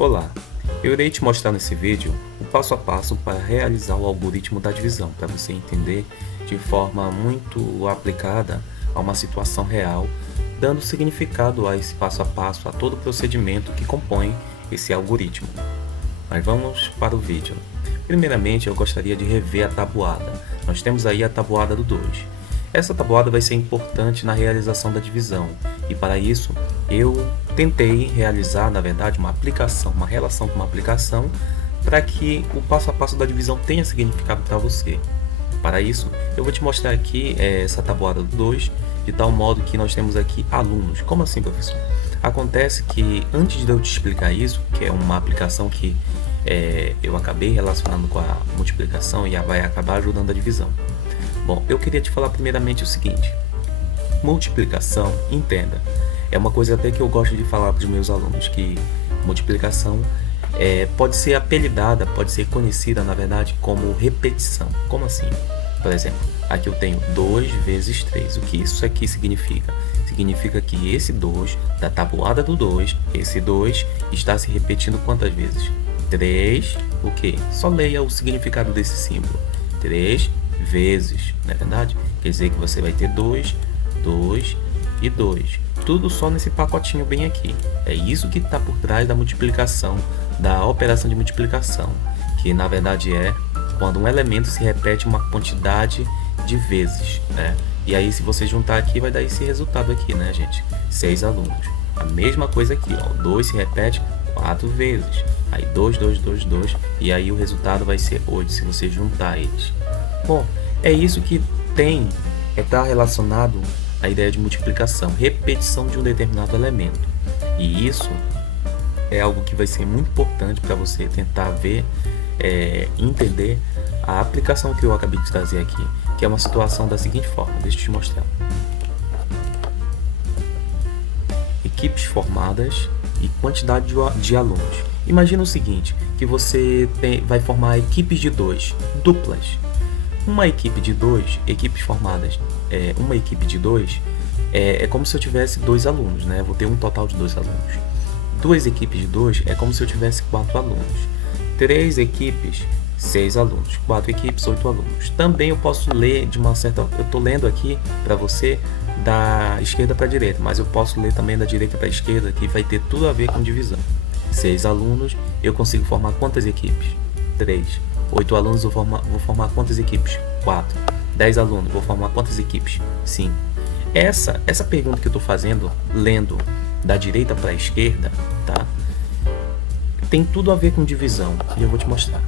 Olá, eu irei te mostrar nesse vídeo o passo a passo para realizar o algoritmo da divisão, para você entender de forma muito aplicada a uma situação real, dando significado a esse passo a passo, a todo o procedimento que compõe esse algoritmo. Mas vamos para o vídeo. Primeiramente, eu gostaria de rever a tabuada. Nós temos aí a tabuada do 2. Essa tabuada vai ser importante na realização da divisão, e para isso eu tentei realizar, na verdade, uma aplicação, uma relação com uma aplicação, para que o passo a passo da divisão tenha significado para você. Para isso, eu vou te mostrar aqui essa tabuada do 2, de tal modo que nós temos aqui alunos. Como assim, professor? Acontece que, antes de eu te explicar isso, que é uma aplicação que eu acabei relacionando com a multiplicação e vai acabar ajudando a divisão. Bom, eu queria te falar primeiramente o seguinte: multiplicação, entenda, é uma coisa até que eu gosto de falar para os meus alunos, que multiplicação pode ser apelidada, pode ser conhecida, na verdade, como repetição. Como assim? Por exemplo, aqui eu tenho 2 vezes 3. O que isso aqui significa? Significa que esse 2, da tabuada do 2, esse 2 está se repetindo quantas vezes? 3, o que? Só leia o significado desse símbolo. 3 vezes, não é verdade? Quer dizer que você vai ter 2, 2 e 2. Tudo só nesse pacotinho bem aqui. É isso que está por trás da multiplicação, da operação de multiplicação, que na verdade é quando um elemento se repete uma quantidade de vezes, né? E aí, se você juntar aqui, vai dar esse resultado aqui, né, gente? 6 alunos. A mesma coisa aqui, ó. O 2 se repete 4 vezes. Aí 2, 2, 2, 2. E aí o resultado vai ser 8 se você juntar eles. Bom, é isso que está relacionado à ideia de multiplicação, repetição de um determinado elemento. E isso é algo que vai ser muito importante para você tentar ver, entender a aplicação que eu acabei de trazer aqui, que é uma situação da seguinte forma. Deixa eu te mostrar. Equipes formadas e quantidade de alunos. Imagina o seguinte, que você vai formar equipes de 2, duplas. Uma equipe de 2, equipes formadas, uma equipe de 2 é como se eu tivesse 2 alunos, né? Vou ter um total de 2 alunos. 2 equipes de 2 é como se eu tivesse 4 alunos. 3 equipes, 6 alunos. 4 equipes, 8 alunos. Também eu posso ler de uma certa... Eu estou lendo aqui para você da esquerda para a direita, mas eu posso ler também da direita para a esquerda, que vai ter tudo a ver com divisão. 6 alunos, eu consigo formar quantas equipes? 3. 8 alunos, vou formar quantas equipes? 4. 10 alunos, vou formar quantas equipes? 5. Essa pergunta que eu estou fazendo, lendo da direita para a esquerda, tá? Tem tudo a ver com divisão, e eu vou te mostrar.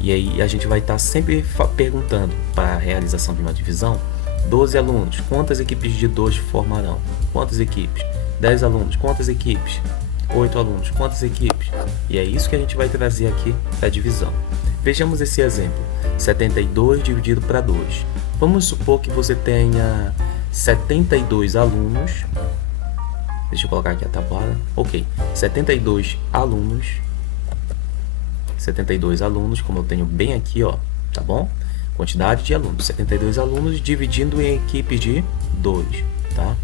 E aí a gente vai estar sempre perguntando para a realização de uma divisão: 12 alunos, quantas equipes de 2 formarão? Quantas equipes? 10 alunos, quantas equipes? 8 alunos, quantas equipes? E é isso que a gente vai trazer aqui para a divisão. Vejamos esse exemplo: 72 dividido para 2. Vamos supor que você tenha 72 alunos. Deixa eu colocar aqui a tabuada. Ok, 72 alunos. 72 alunos, como eu tenho bem aqui, ó, tá bom? Quantidade de alunos, 72 alunos dividindo em equipe de 2, tá?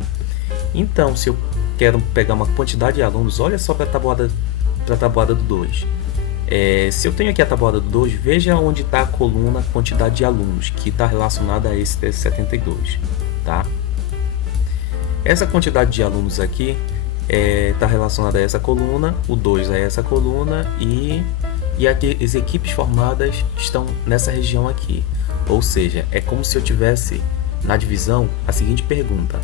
Então, se eu quero pegar uma quantidade de alunos, olha só para a tabuada do 2. Se eu tenho aqui a tabuada do 2, veja onde está a coluna quantidade de alunos, que está relacionada a esse 72, tá? Essa quantidade de alunos aqui está relacionada a essa coluna, o 2 a essa coluna, e aqui as equipes formadas estão nessa região aqui. Ou seja, é como se eu tivesse na divisão a seguinte pergunta: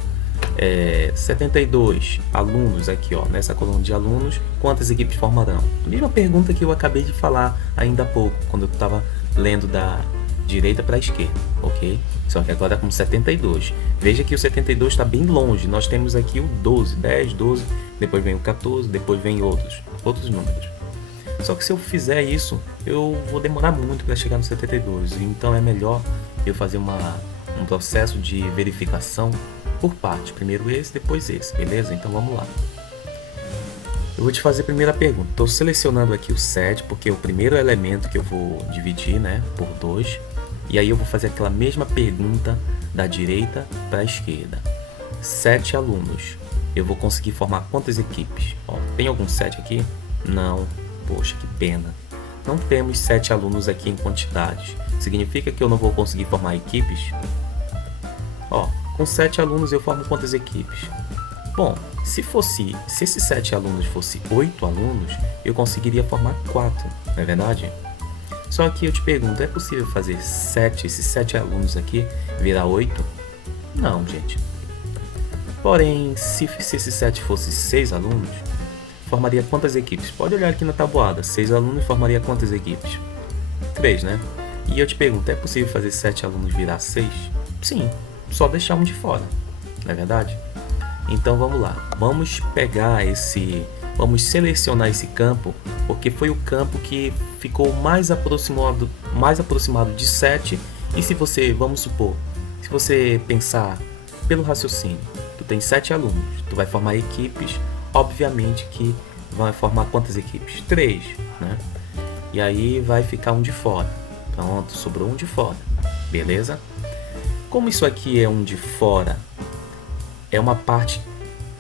72 alunos aqui, ó, nessa coluna de alunos, quantas equipes formarão? A mesma pergunta que eu acabei de falar ainda há pouco, quando eu estava lendo da direita para a esquerda, ok? Só que agora com 72. Veja que o 72 está bem longe. Nós temos aqui o 12, 10, 12, depois vem o 14, depois vem outros números. Só que se eu fizer isso, eu vou demorar muito para chegar no 72. Então é melhor eu fazer um processo de verificação por parte. Primeiro esse, depois esse, beleza? Então vamos lá. Eu vou te fazer a primeira pergunta. Estou selecionando aqui o 7, porque é o primeiro elemento que eu vou dividir, né, por 2. E aí eu vou fazer aquela mesma pergunta da direita para a esquerda. 7 alunos. Eu vou conseguir formar quantas equipes? Ó, tem algum 7 aqui? Não. poxa, que pena. Não temos 7 alunos aqui em quantidade. Significa que eu não vou conseguir formar equipes? Ó, com 7 alunos eu formo quantas equipes? Bom, se esses 7 alunos fossem 8 alunos, eu conseguiria formar 4, não é verdade? Só que eu te pergunto, é possível fazer esses 7 alunos aqui virar 8? Não, gente. Porém, se esses 7 fossem 6 alunos, formaria quantas equipes? Pode olhar aqui na tabuada, 6 alunos formaria quantas equipes? 3, né? E eu te pergunto, é possível fazer 7 alunos virar 6? Sim, só deixar um de fora, não é verdade? Então vamos lá, vamos selecionar esse campo, porque foi o campo que ficou mais aproximado de 7. E se você, vamos supor, se você pensar pelo raciocínio, tu tem 7 alunos, tu vai formar equipes, obviamente que vai formar quantas equipes? 3, né? E aí vai ficar um de fora. Pronto, sobrou um de fora, beleza? Como isso aqui é um de fora, é uma parte,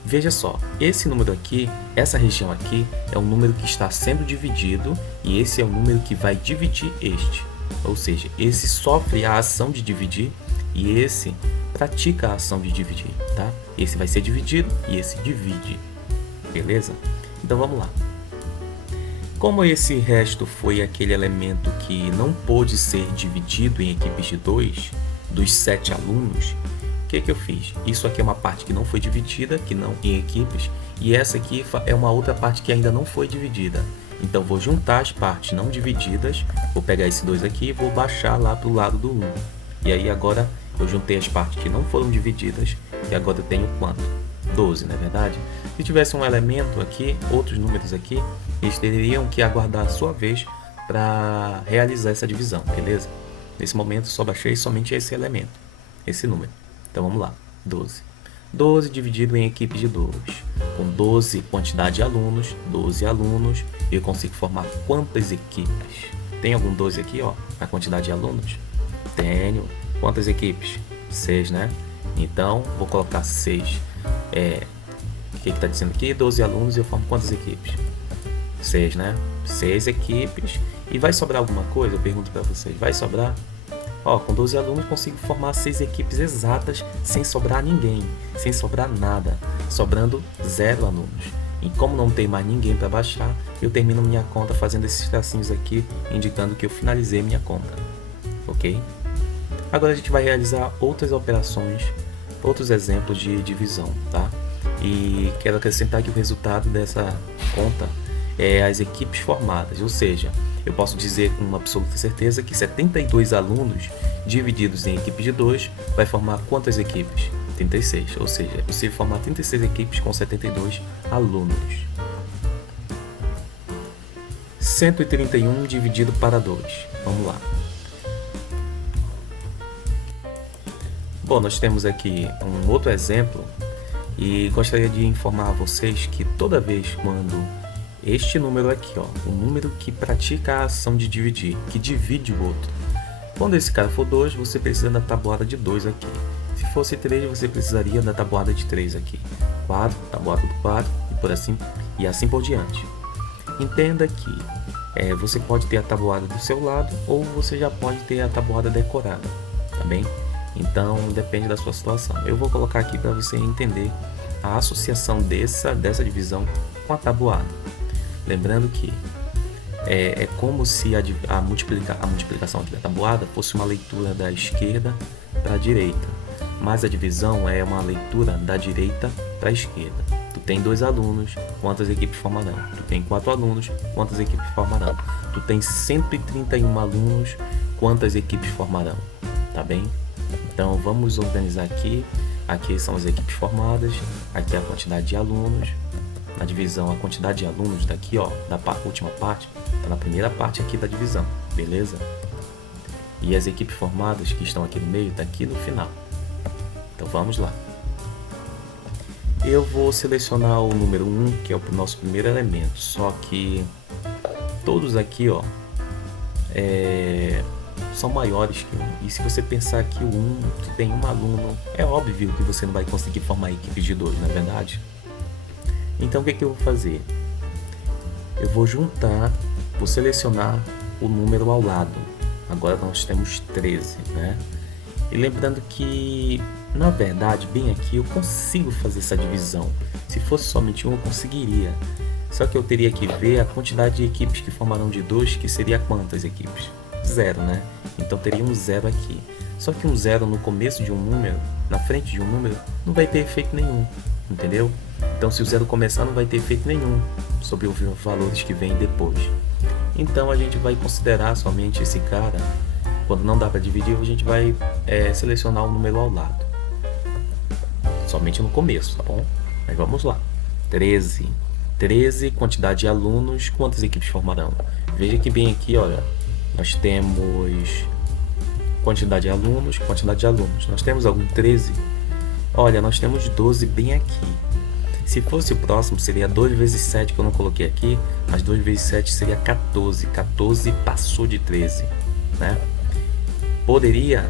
veja só, esse número aqui, essa região aqui, é um número que está sendo dividido e esse é o número que vai dividir este. Ou seja, esse sofre a ação de dividir e esse pratica a ação de dividir, tá? Esse vai ser dividido e esse divide, beleza? Então vamos lá. Como esse resto foi aquele elemento que não pôde ser dividido em equipes de 2, dos 7 alunos, o que eu fiz? Isso aqui é uma parte que não foi dividida, que não em equipes, e essa aqui é uma outra parte que ainda não foi dividida. Então vou juntar as partes não divididas, vou pegar esses dois aqui e vou baixar lá para o lado do 1. E aí agora eu juntei as partes que não foram divididas e agora eu tenho quanto? 12, não é verdade? Se tivesse um elemento aqui, outros números aqui, eles teriam que aguardar a sua vez para realizar essa divisão, beleza? Nesse momento só baixei somente esse elemento, esse número. Então vamos lá, 12. 12 dividido em equipe de 2. Com 12 quantidade de alunos, 12 alunos, eu consigo formar quantas equipes? Tem algum 12 aqui, ó, na quantidade de alunos? Tenho. Quantas equipes? 6, né? Então, vou colocar 6. O que está dizendo aqui? 12 alunos e eu formo quantas equipes? 6, né? 6 equipes. E vai sobrar alguma coisa? Eu pergunto para vocês. Vai sobrar? Ó, com 12 alunos consigo formar 6 equipes exatas sem sobrar ninguém, sem sobrar nada, sobrando 0 alunos. E como não tem mais ninguém para baixar, eu termino minha conta fazendo esses tracinhos aqui, indicando que eu finalizei minha conta. Ok? Agora a gente vai realizar outras operações, outros exemplos de divisão, tá? E quero acrescentar que o resultado dessa conta é as equipes formadas, ou seja, eu posso dizer com uma absoluta certeza que 72 alunos divididos em equipes de 2 vai formar quantas equipes? 36, ou seja, é possível formar 36 equipes com 72 alunos. 131 dividido para 2, vamos lá. Bom, nós temos aqui um outro exemplo e gostaria de informar a vocês que toda vez quando este número aqui, ó, o número que pratica a ação de dividir, que divide o outro. Quando esse cara for 2, você precisa da tabuada de 2 aqui. Se fosse 3, você precisaria da tabuada de 3 aqui. 4, tabuada do 4 e assim por diante. Entenda que você pode ter a tabuada do seu lado ou você já pode ter a tabuada decorada, tá bem? Então depende da sua situação. Eu vou colocar aqui para você entender a associação dessa divisão com a tabuada. Lembrando que é como se a multiplicação aqui da tabuada fosse uma leitura da esquerda para a direita, mas a divisão é uma leitura da direita para a esquerda. Tu tem 2 alunos, quantas equipes formarão? Tu tem 4 alunos, quantas equipes formarão? Tu tem 131 alunos, quantas equipes formarão? Tá bem? Então vamos organizar aqui. Aqui são as equipes formadas, aqui a quantidade de alunos. Na divisão, a quantidade de alunos daqui, ó, da última parte, tá na primeira parte aqui da divisão, beleza? E as equipes formadas que estão aqui no meio, tá aqui no final. Então vamos lá. Eu vou selecionar o número 1, que é o nosso primeiro elemento, só que todos aqui, ó, são maiores que 1. E se você pensar que o 1 tem um aluno, é óbvio que você não vai conseguir formar equipes de 2, não é verdade? Então o que eu vou fazer? eu vou juntar, vou selecionar o número ao lado. Agora nós temos 13, né? E lembrando que, na verdade, bem aqui eu consigo fazer essa divisão. Se fosse somente um, eu conseguiria. Só que eu teria que ver a quantidade de equipes que formarão de 2, que seria quantas equipes? 0, né? Então teria um 0 aqui. Só que um 0 no começo de um número, na frente de um número, não vai ter efeito nenhum, entendeu? Então se o 0 começar, não vai ter efeito nenhum sobre os valores que vêm depois. Então a gente vai considerar somente esse cara. Quando não dá para dividir, a gente vai selecionar o número ao lado. Somente no começo, tá bom? Mas vamos lá. 13. 13, quantidade de alunos, quantas equipes formarão? Veja que bem aqui, olha, nós temos quantidade de alunos, quantidade de alunos. Nós temos algum 13? Olha, nós temos 12 bem aqui. Se fosse o próximo, seria 2 vezes 7, que eu não coloquei aqui, mas 2 vezes 7 seria 14. 14 passou de 13, né? Poderia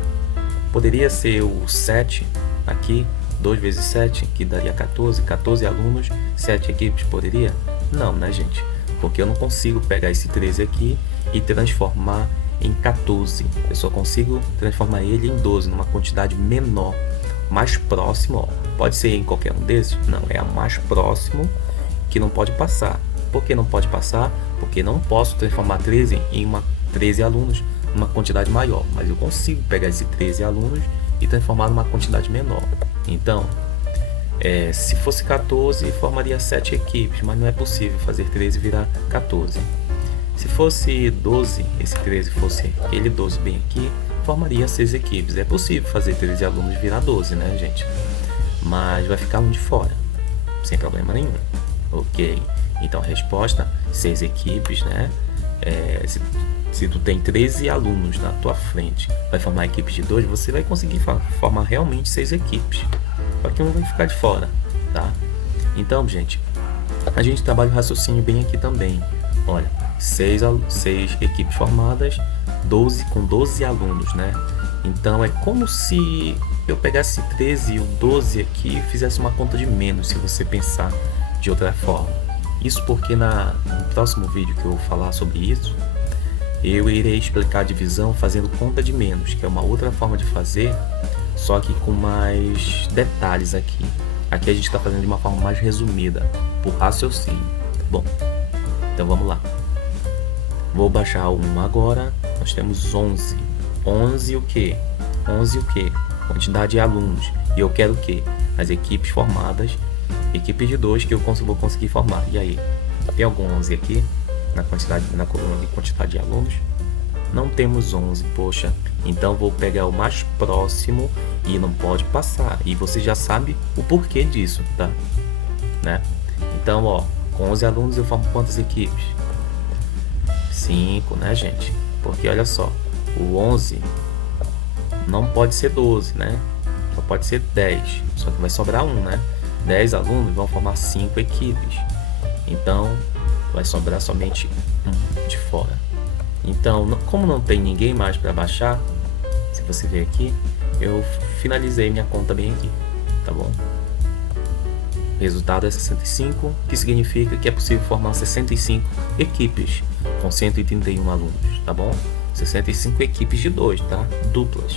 ser o 7 aqui, 2 vezes 7, que daria 14, 14 alunos, 7 equipes, poderia? Não, né, gente? Porque eu não consigo pegar esse 13 aqui e transformar em 14. Eu só consigo transformar ele em 12, numa quantidade menor, mais próximo, ó. Pode ser em qualquer um desses? Não, é a mais próximo que não pode passar. Por que não pode passar? Porque não posso transformar 13 em 13 alunos, numa quantidade maior, mas eu consigo pegar esse 13 alunos e transformar numa quantidade menor. Então, se fosse 14, formaria 7 equipes, mas não é possível fazer 13 virar 14. Se fosse 12, esse 13 fosse aquele 12 bem aqui, formaria 6 equipes. É possível fazer 13 alunos virar 12, né, gente? Mas vai ficar um de fora, sem problema nenhum. Ok, então a resposta, 6 equipes, né? Se tu tem 13 alunos na tua frente, vai formar equipes de 2, você vai conseguir formar realmente 6 equipes. Só que um vai ficar de fora, tá? Então, gente, a gente trabalha o raciocínio bem aqui também. Olha, 6 equipes formadas, 12 com 12 alunos, né? Então é como se eu pegasse 13 e o 12 aqui e fizesse uma conta de menos, se você pensar de outra forma. Isso porque no próximo vídeo que eu vou falar sobre isso, eu irei explicar a divisão fazendo conta de menos, que é uma outra forma de fazer, só que com mais detalhes aqui. Aqui a gente está fazendo de uma forma mais resumida, por raciocínio. Bom, então vamos lá. Vou baixar o 1 agora. Nós temos 11. 11 o que? 11 o que? Quantidade de alunos. E eu quero o que? As equipes formadas. Equipes de 2 que eu vou conseguir formar. E aí? Tem algum 11 aqui? Na coluna de quantidade de alunos? Não temos 11, poxa. Então vou pegar o mais próximo e não pode passar. E você já sabe o porquê disso, tá? Né? Então, ó, com 11 alunos eu formo quantas equipes? 5, né, gente? Porque olha só, o 11 não pode ser 12, né? Só pode ser 10. Só que vai sobrar 1, né? 10 alunos vão formar 5 equipes. Então, vai sobrar somente 1 de fora. Então, como não tem ninguém mais para baixar, se você ver aqui, eu finalizei minha conta bem aqui, tá bom? O resultado é 65, que significa que é possível formar 65 equipes com 131 alunos, tá bom? 65 equipes de 2, tá? Duplas.